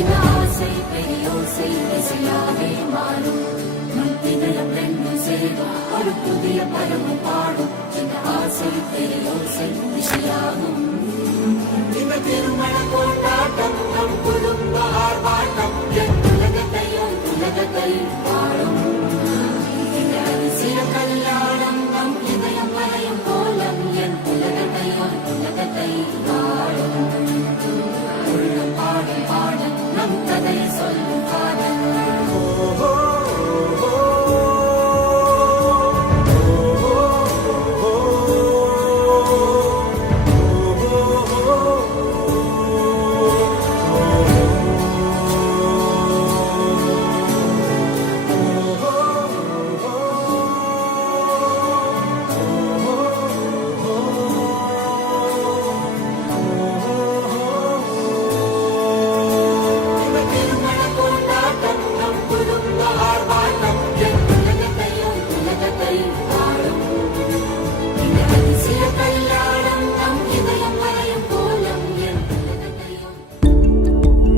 சின்ன ஆசை பெரியோசை இசையாவே மாறும் மத்திகளும் ரெண்டும் சேரும் ஒரு புதிய பருவம் பாடும் சின்ன ஆசை பெரியோசை இசையாகும் இந்த திருமண கொண்டாட்டம் நம்